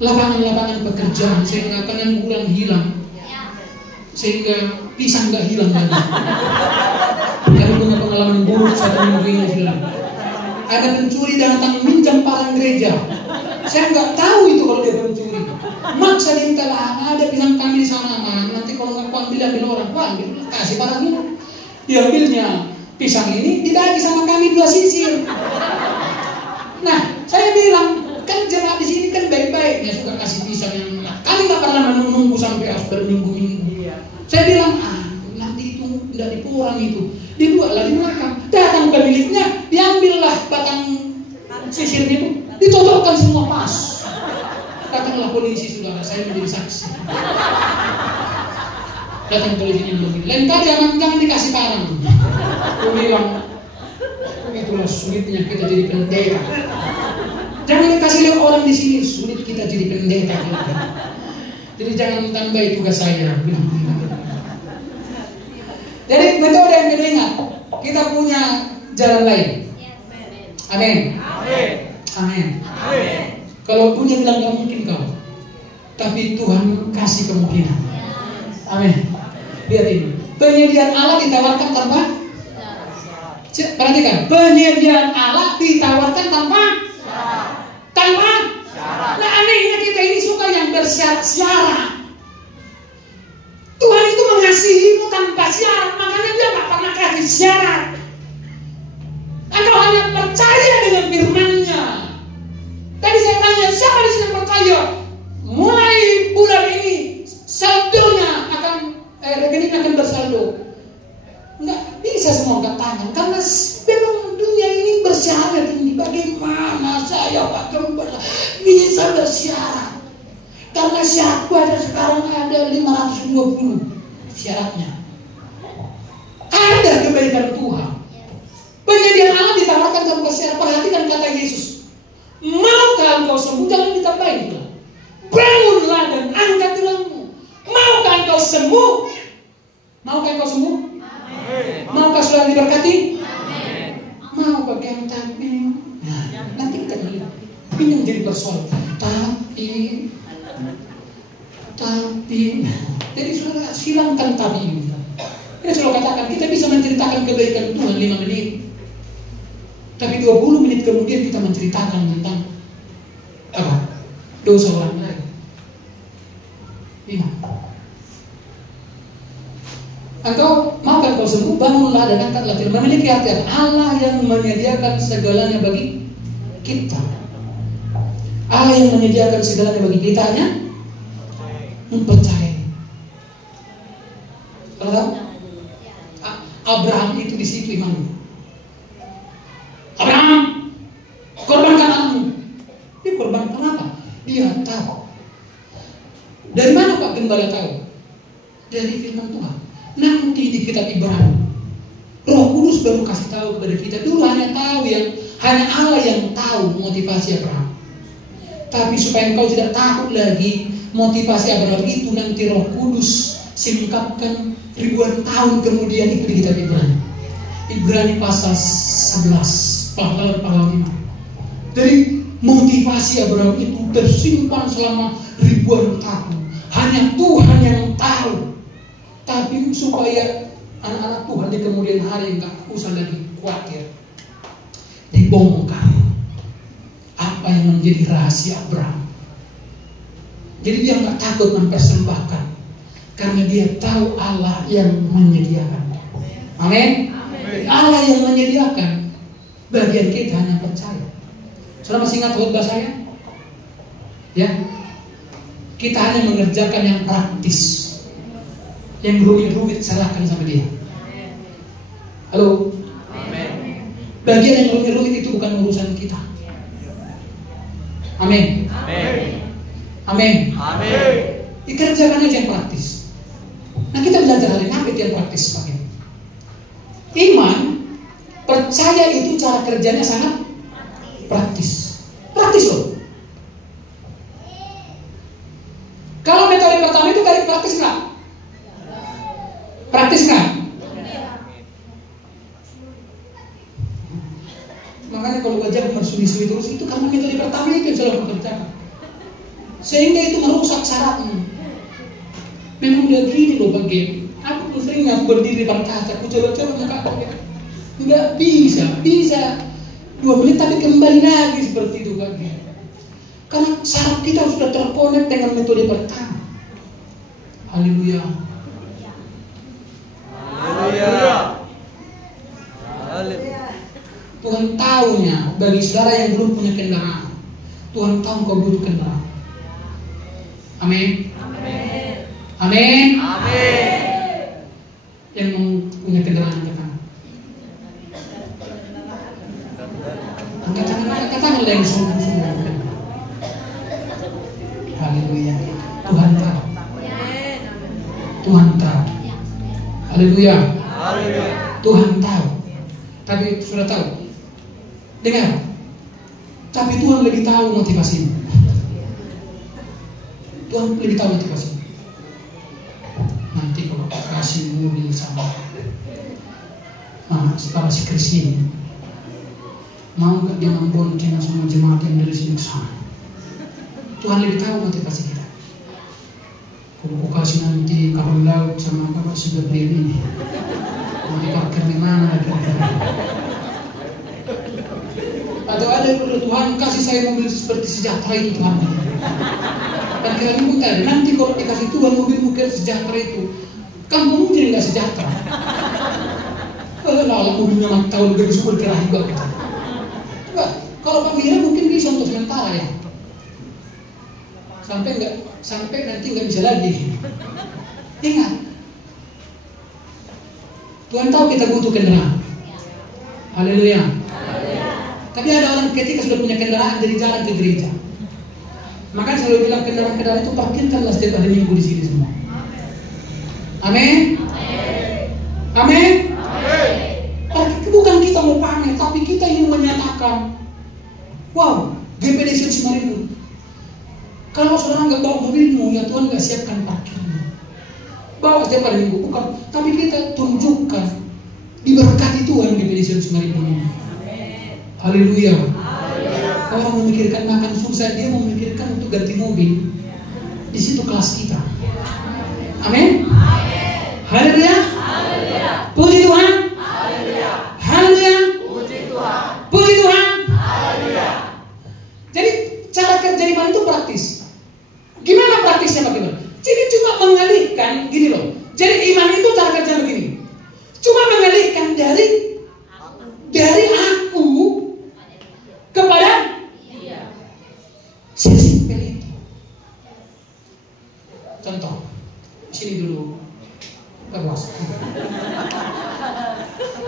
lapangan-lapangan pekerjaan, sehingga pengangguran hilang, sehingga pisang nggak hilang lagi. Kami punya pengalaman buruk 1 minggu ini hilang. Ada pencuri datang minjam palang gereja. Saya nggak tahu itu kalau dia pencuri. Maksa minta lah, ada pisang kami di sana, nanti kalau nggak ambil orang, kasih palang dulu. Diambilnya pisang ini dibagi sama kami 2 sisir. Nah, saya bilang, kan jemaat di sini kan baik-baik, ya suka kasih pisang yang enak. Kami nggak pernah menunggu sampai harus berminggu-minggu. Saya bilang, nanti itu tidak dipurang itu, dibuat lah di belakang. Datang pemiliknya, diambillah batang sisir itu, dicocokkan semua pas. Datanglah polisi, saudara, saya menjadi saksi. Datang polisi yang begini, lain kali jangan dikasih parang. Aku bilang, itulah sulitnya kita jadi pendeta. Jangan dikasih lihat orang di sini, sulit kita jadi pendeta. Jadi jangan tambahi tugas saya. Jadi metode yang kita ingat, kita punya jalan lain. Amin. Amin. Kalau dunia bilang gak mungkin kau, tapi Tuhan kasih kemungkinan. Amin. Lihat ini, penyediaan Allah ditawarkan tanpa. Perhatikan, penyediaan Allah ditawarkan tanpa. Nah, anehnya kita ini suka yang bersyarat-syarat. Tuhan itu mengasihimu tanpa syarat, makanya Dia gak pernah kasih syarat. Engkau hanya percaya dengan firman-Nya. Tadi saya tanya, siapa di sini percaya? Mulai bulan ini saldonya akan rekening akan bersaldo. Nggak bisa semua angkat tangan, karena memang dunia ini bersyarat ini. Bagaimana saya Pak Gembala bisa bersyarat? Karena syaratku ada sekarang ada 520 syaratnya. Ada kebaikan Tuhan. Penyediaan Allah ditawarkan tanpa syarat. Perhatikan kata Yesus, maukah engkau sembuh? Jangan ditambahin. Bangunlah dan angkat tulangmu. Maukah engkau sembuh? Maukah engkau sembuh? Maukah saudara diberkati? Mau bagian tapi nanti kita lihat. Ini yang jadi persoalan. Tapi jadi saudara silangkan tapi ini. Ini selalu katakan kita bisa menceritakan kebaikan Tuhan 5 menit, tapi 20 menit kemudian kita menceritakan tentang apa? Dosa orang lain. Engkau maukah engkau sembuh? Bangunlah dan angkatlah. Memiliki hati Allah yang menyediakan segalanya bagi kita. Allah yang menyediakan segalanya bagi kita, hanya mempercayai. Kalau tahu, Abraham itu di situ imannya. Abraham, korbankan anakmu. Dia korbankan apa? Dia tahu. Dari mana Pak Gembala tahu? Dari firman Tuhan. Nanti di kitab Ibrani, Roh Kudus baru kasih tahu kepada kita. Dulu hanya Allah yang tahu motivasi Abraham. Tapi supaya engkau tidak takut lagi motivasi Abraham itu, nanti Roh Kudus singkapkan ribuan tahun kemudian itu di kitab Ibrani. Ibrani pasal 11 pahlawan 5. Jadi motivasi Abraham itu tersimpan selama ribuan tahun. Hanya Tuhan yang tahu. Tapi supaya anak-anak Tuhan di kemudian hari nggak usah lagi khawatir, dibongkar apa yang menjadi rahasia Abraham. Jadi dia nggak takut mempersembahkan, karena dia tahu Allah yang menyediakan. Amin. Allah yang menyediakan. Bagian kita hanya percaya. Saudara masih ingat khotbah saya? Ya, kita hanya mengerjakan yang praktis. Yang rumit-rumit serahkan sama dia. Halo. Amin. Bagian yang rumit-rumit itu bukan urusan kita. Amin. Amin. Amin. Amin. Dikerjakan aja yang praktis. Nah, kita belajar hari ini apa itu yang praktis pakai. Iman, percaya itu cara kerjanya sangat praktis. Praktis loh. Kalau metode pertama itu kali praktis nggak? Praktis nggak? Makanya kalau wajah bersui-sui terus itu karena metode pertama itu yang selalu bekerja, sehingga itu merusak syaratnya. Memang udah gini loh bagian. Aku sering nggak berdiri depan kaca, aku coba-coba muka aku nggak bisa 2 menit tapi kembali lagi seperti itu bagian. Karena saraf kita sudah terkonek dengan metode pertama. Haleluya. Tuhan tahunya bagi saudara yang belum punya kendaraan. Tuhan tahu kau butuh kendaraan. Amin. Amin. Yang mau punya kendaraan angkat tangan. Angkat tangan yang semua. Haleluya. Tuhan tahu. Tuhan tahu. Haleluya. Tuhan tahu. Tapi sudah tahu. Dengar. Tapi Tuhan lebih tahu motivasimu. Tuhan lebih tahu motivasimu. Nanti kalau kasih mobil sama setelah si Kris ini, mau gak dia membonceng semua jemaat yang dari sini ke sana? Tuhan lebih tahu motivasi kita. Kalau aku kasih nanti kapal laut sama Bapak si Gabriel ini, mau diparkir di mana? Atau ada Tuhan kasih saya mobil seperti sejahtera itu Tuhan. Dan kira mutar nanti kalau dikasih Tuhan mobil mungkin sejahtera itu, kamu mungkin nggak sejahtera. Lalu mobilnya 4 tahun gak bisa bergerak juga. Coba kalau Pak Mira mungkin bisa untuk sementara ya. Sampai nanti nggak bisa lagi. Ingat, Tuhan tahu kita butuh kendaraan. Haleluya. Tapi ada orang ketika sudah punya kendaraan jadi jalan ke gereja. Makanya selalu bilang kendaraan-kendaraan itu parkirkanlah setiap hari Minggu di sini semua. Amin. Amin. Bukan kita mau pamer, tapi kita ingin menyatakan, wow, GPD Semarang. Kalau saudara nggak bawa mobilmu, ya Tuhan nggak siapkan parkirnya. Bawa setiap hari Minggu, bukan. Tapi kita tunjukkan diberkati Tuhan GPD Semarang ini. Haleluya. Orang memikirkan makan susah, dia memikirkan untuk ganti mobil. Di situ kelas kita. Amin. Haleluya. Puji Tuhan. Haleluya. Puji Tuhan. Jadi cara kerja iman itu praktis. Gimana praktisnya Pak Iman? Jadi cuma mengalihkan gini loh. Jadi iman itu cara kerja begini. Cuma mengalihkan dari aku kepada sesimpel itu. Contoh, sini dulu, nggak bos.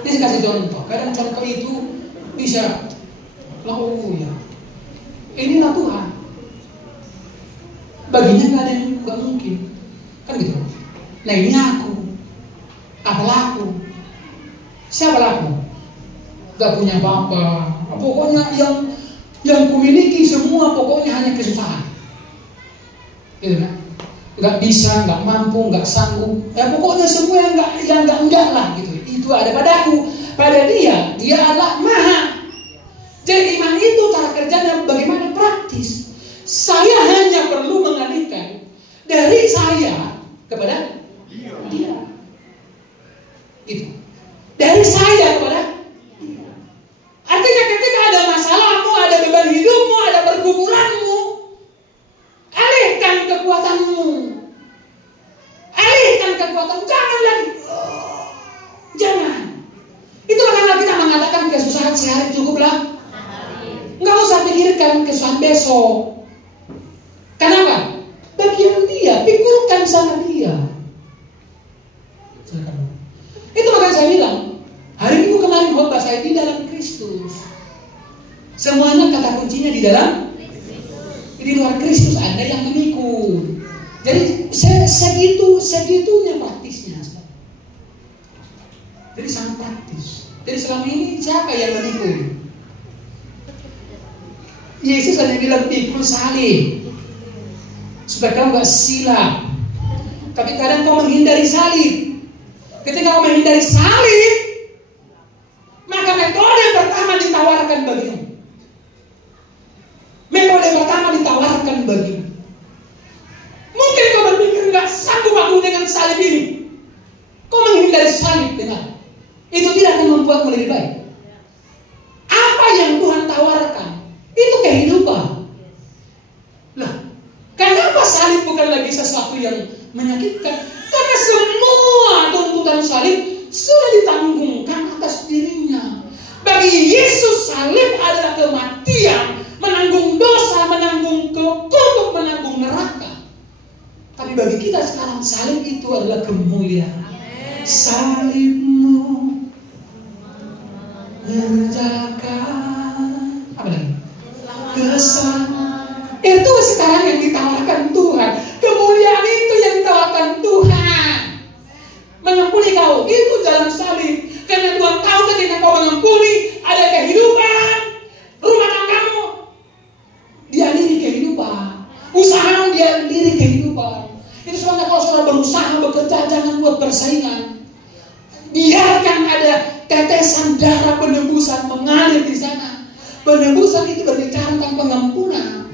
Ini saya kasih contoh. Kadang contoh itu bisa, ya. Inilah Tuhan. Baginya nggak ada yang nggak mungkin, kan gitu. Nah ini aku, apalah aku? Siapa aku? Gak punya apa-apa. Pokoknya yang kumiliki semua pokoknya hanya kesusahan. Gitu kan? nggak bisa, nggak mampu, nggak sanggup. Ya pokoknya semua yang enggak lah gitu. Itu ada padaku, pada dia adalah maha. Jadi iman itu cara kerjanya bagaimana praktis. Saya hanya perlu mengalihkan dari saya kepada dia. Itu. Dari saya kepada dia. Artinya ketika ada masalahmu, ada beban hidupmu, ada pergumulanmu, alihkan kekuatanmu. Alihkan kekuatanmu. Jangan lagi. Jangan. Itu karena kita mengatakan kesusahan sehari cukuplah. Nggak usah pikirkan kesusahan besok. Kenapa? Bagian dia, pikulkan sama dia. Itu makanya saya bilang, hari Minggu kemarin khotbah saya di dalam Kristus. Semuanya kata kuncinya di dalam Kristus. Di luar Kristus Anda yang memikul. Jadi segitunya praktisnya. Jadi sangat praktis. Jadi selama ini siapa yang memikul? Yesus hanya bilang pikul salib supaya kamu gak silap. Tapi kadang kau menghindari salib. Ketika kau menghindari salib, maka metode pertama ditawarkan bagimu. Metode pertama ditawarkan bagimu. Mungkin kau berpikir gak sanggup aku dengan salib ini. Kau menghindari salib dengan itu tidak akan membuatmu lebih baik. Apa yang Tuhan tawarkan itu kehidupan. Lah, kenapa salib bukan lagi sesuatu yang menyakitkan? Karena semua tuntutan salib sudah ditanggungkan atas dirinya. Bagi Yesus salib adalah kematian, menanggung dosa, menanggung kutuk, menanggung neraka. Tapi bagi kita sekarang salib itu adalah kemuliaan. Salibmu mengerjakan apa lagi? Kesan. Itu sekarang yang ditawarkan Tuhan. Kemuliaan itu yang ditawarkan Tuhan. Mengampuni kau itu jalan salib. Karena Tuhan tahu ketika kau mengampuni ada kehidupan. Rumah tanggamu dialiri kehidupan. Usahamu dialiri kehidupan. Itu sebabnya kalau saudara berusaha bekerja, jangan buat persaingan. Biarkan ada tetesan darah penebusan mengalir di sana. Penebusan itu berbicara tentang pengampunan.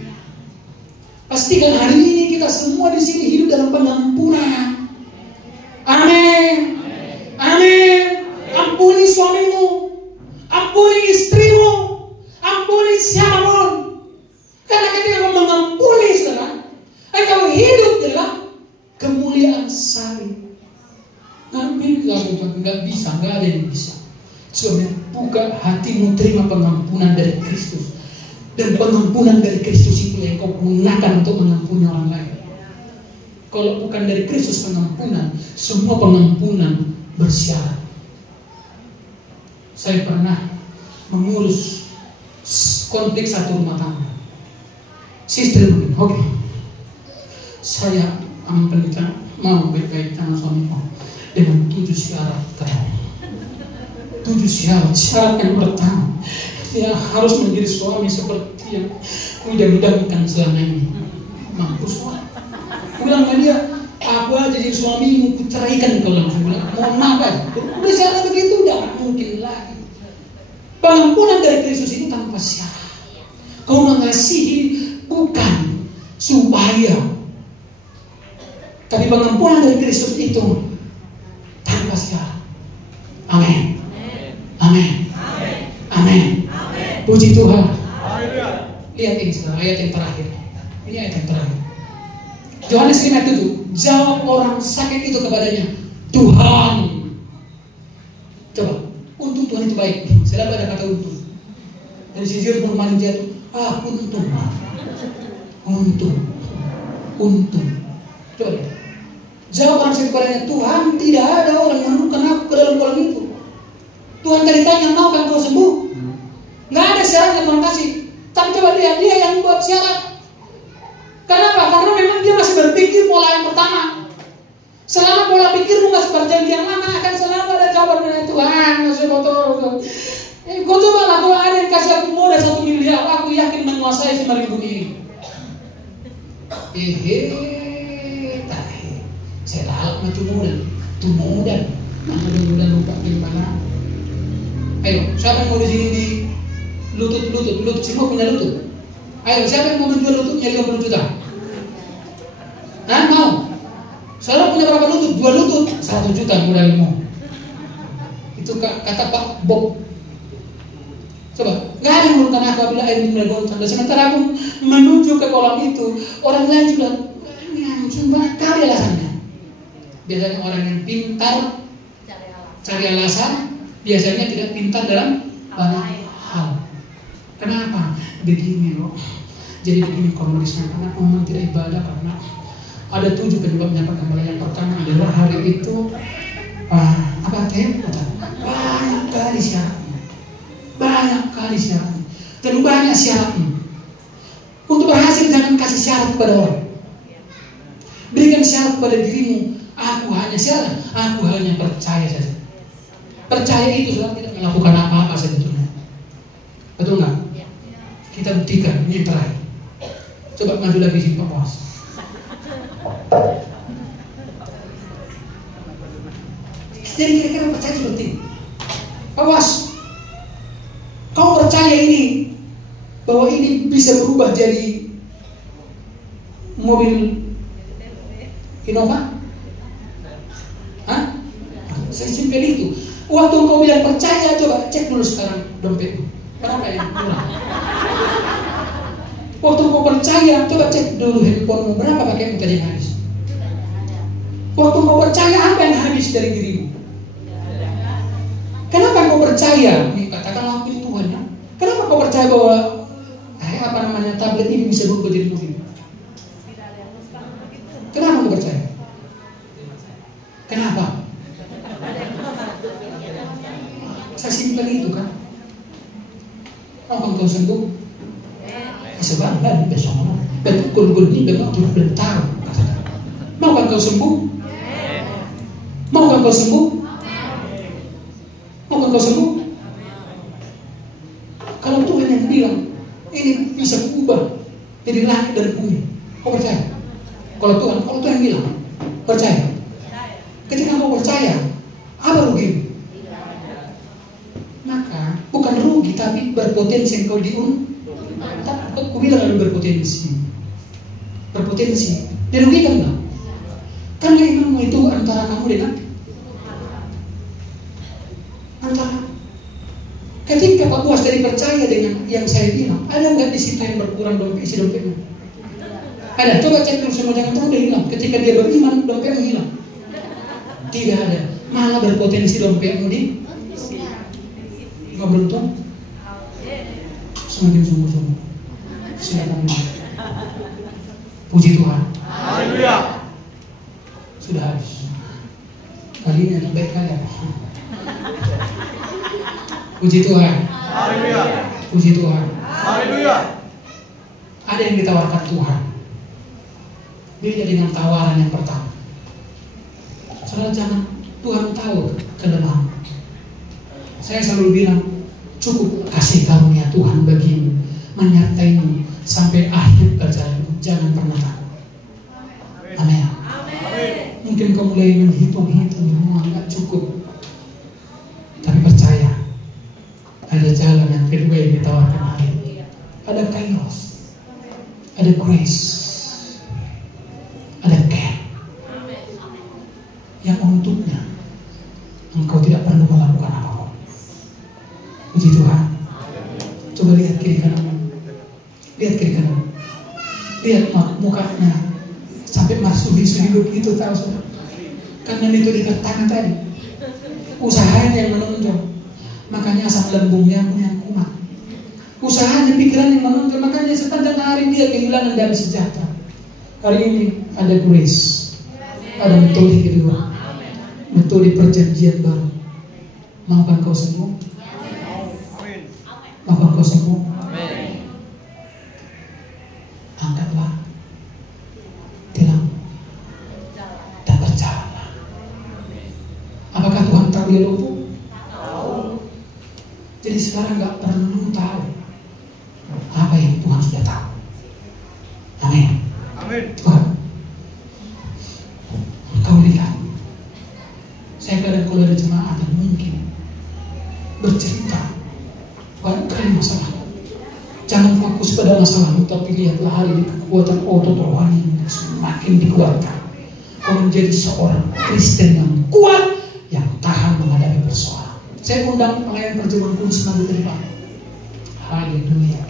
Pastikan hari ini kita semua di sini hidup dalam pengampunan. Amin. Amin. Ampuni suamimu, ampuni istrimu, ampuni siapapun. Karena ketika kau mengampuni saudara, engkau hidup dalam kemuliaan salib. Nggak bisa, nggak ada yang bisa. Coba buka hatimu, terima pengampunan dari Kristus. Dan pengampunan dari Kristus itu yang kau gunakan untuk mengampuni orang lain. Kalau bukan dari Kristus pengampunan, semua pengampunan bersyarat. Saya pernah mengurus konflik satu rumah tangga. Sister mungkin, oke. Saya pendeta mau baik-baik sama suamiku dengan 7 syarat. 7 syarat. Syarat yang pertama, dia harus menjadi suami seperti yang idam-idamkan selama ini. Mampus lah. Aku bilang ke dia, aku aja jadi suamimu, kuceraikan kau langsung. Bilang, mohon maaf aja. Udah syarat begitu, udah mungkin lagi. Pengampunan dari Kristus itu tanpa syarat. Kau mengasihi bukan supaya, tapi pengampunan dari Kristus itu tanpa syarat. Amin. Amin. Amin. Puji Tuhan. Lihat ini sekarang ayat yang terakhir. Ini ayat yang terakhir. Yohanes 5:7. Jawab orang sakit itu kepadanya, Tuhan. Coba, untuk Tuhan itu baik. Selalu ada kata untuk. Dari sisi pun manusia itu, untung. Coba lihat. Jawab orang sakit kepadanya, Tuhan, tidak ada orang yang menemukan aku ke dalam kolam itu. Tuhan tadi tanya, mau kan kau sembuh? Nggak ada syaratnya Tuhan kasih. Tapi coba lihat, dia yang buat syarat. Kenapa? Karena memang dia masih berpikir pola yang pertama. Selama pola pikirmu masih perjanjian lama, akan selalu ada jawaban dari Tuhan. Masih motor. Kau coba lah, kalau ada yang kasih aku modal 1 miliar, aku yakin menguasai 5.000 ini. sama tumudan. Mudah lupa gimana. Ayo, siapa yang mau di sini di lutut, semua punya lutut. Ayo, siapa yang mau menjual lututnya 50 juta? Hah, mau? Saudara punya berapa lutut? 2 lutut, 100 juta modalmu. Itu kata Pak Bob. Coba, nggak ada yang menurunkan aku apabila air mulai goncang. Dan sementara aku menuju ke kolam itu, orang lain sudah kali alasannya. Biasanya orang yang pintar cari alasan, biasanya tidak pintar dalam banyak hal. Kenapa? Begini loh. Jadi begini komunisme, karena memang tidak ibadah karena ada 7 penyebabnya perkembangan. Yang pertama adalah hari itu banyak kali syaratnya, terlalu banyak syaratnya. Untuk berhasil jangan kasih syarat kepada orang. Berikan syarat kepada dirimu. Aku hanya percaya saja. Percaya itu sudah tidak melakukan apa-apa sebetulnya. Betul nggak? Kita buktikan, ini terakhir. Coba maju lagi sih Pak Bos. Jadi kira-kira percaya seperti ini. Pak Bos, kau percaya ini bahwa ini bisa berubah jadi mobil Innova? Hah? Sesimpel itu. Waktu kau bilang percaya, coba cek dulu sekarang dompetmu. Berapa yang murah? Waktu kau percaya, coba cek dulu handphonemu. Berapa pakaimu tadi yang habis? Waktu kau percaya, apa yang habis dari dirimu? Kenapa kau percaya? Ini katakanlah pilih Tuhan ya. Kenapa kau percaya bahwa tablet ini bisa berubah jadi mobil? Kenapa kau percaya? Kenapa? Sesimpel itu kan. Mau kau sembuh? Sebab besok malam betul ini memang belum tahu. Mau kan kau sembuh? Mau kan kau sembuh? Mau kan kau sembuh? Kalau Tuhan yang bilang ini bisa berubah jadi langit dan bumi, kau percaya? Kalau Tuhan bilang, percaya. Ketika kau percaya, apa rugi? Maka bukan rugi, tapi berpotensi engkau Aku bilang ada berpotensi. Dirugikan nggak? Karena imanmu itu antara kamu dengan ketika Pak Buas dari percaya dengan yang saya bilang, ada nggak di situ yang berkurang isi dompetnya? Ada. Coba cek dulu semua, jangan tahu dia hilang. Ketika dia beriman, dompetmu hilang. Tidak ada. Malah berpotensi dompetmu di nggak beruntung. Semakin sungguh-sungguh. Silakan. Puji Tuhan. Haleluya. Sudah habis. Kali ini ada baik kali apa? Puji Tuhan. Haleluya. Puji Tuhan. Haleluya. Ada yang ditawarkan Tuhan. Beda dengan tawaran yang pertama. Saudara, jangan, Tuhan tahu kelemahan. Saya selalu bilang, cukup kasih karunia Tuhan bagimu, menyertaimu sampai akhir perjalananmu. Jangan pernah takut. Amin. Mungkin kau mulai menghitung-hitung, nggak cukup. Tapi percaya, ada jalan yang kedua yang ditawarkan Allah. Ada kairos, ada grace, ada care, yang untuknya engkau tidak perlu melakukan apapun. Puji Tuhan. Coba lihat kiri kanan, lihat mukanya sampai marsudi-sudi begitu, tahu saudara? Karena itu dekat tangan tadi. Usahanya yang menonjol, makanya asam lambungnya pun yang kumat. Usahanya, pikiran yang menonjol, makanya sepanjang hari dia kehilangan damai sejahtera. Hari ini ada grace, ada metode kedua, metode perjanjian baru. Maukah kau sembuh? Maukah kau sembuh? Angkatlah tilam dan berjalanlah. Apakah Tuhan tahu dia lumpuh? Jadi sekarang nggak perlu tahu apa yang Tuhan sudah tahu. Amin. Tuhan, kau lihat Saya kadang kalau ada jemaat yang mungkin bercerita banyak kali masalah. Jangan fokus pada masalahmu, tapi lihatlah hari ini kekuatan otot rohani semakin dikuatkan. Kau menjadi seorang Kristen yang kuat, yang tahan menghadapi persoalan. Saya undang pelayan perjamuan kudus nanti ke depan. Haleluya.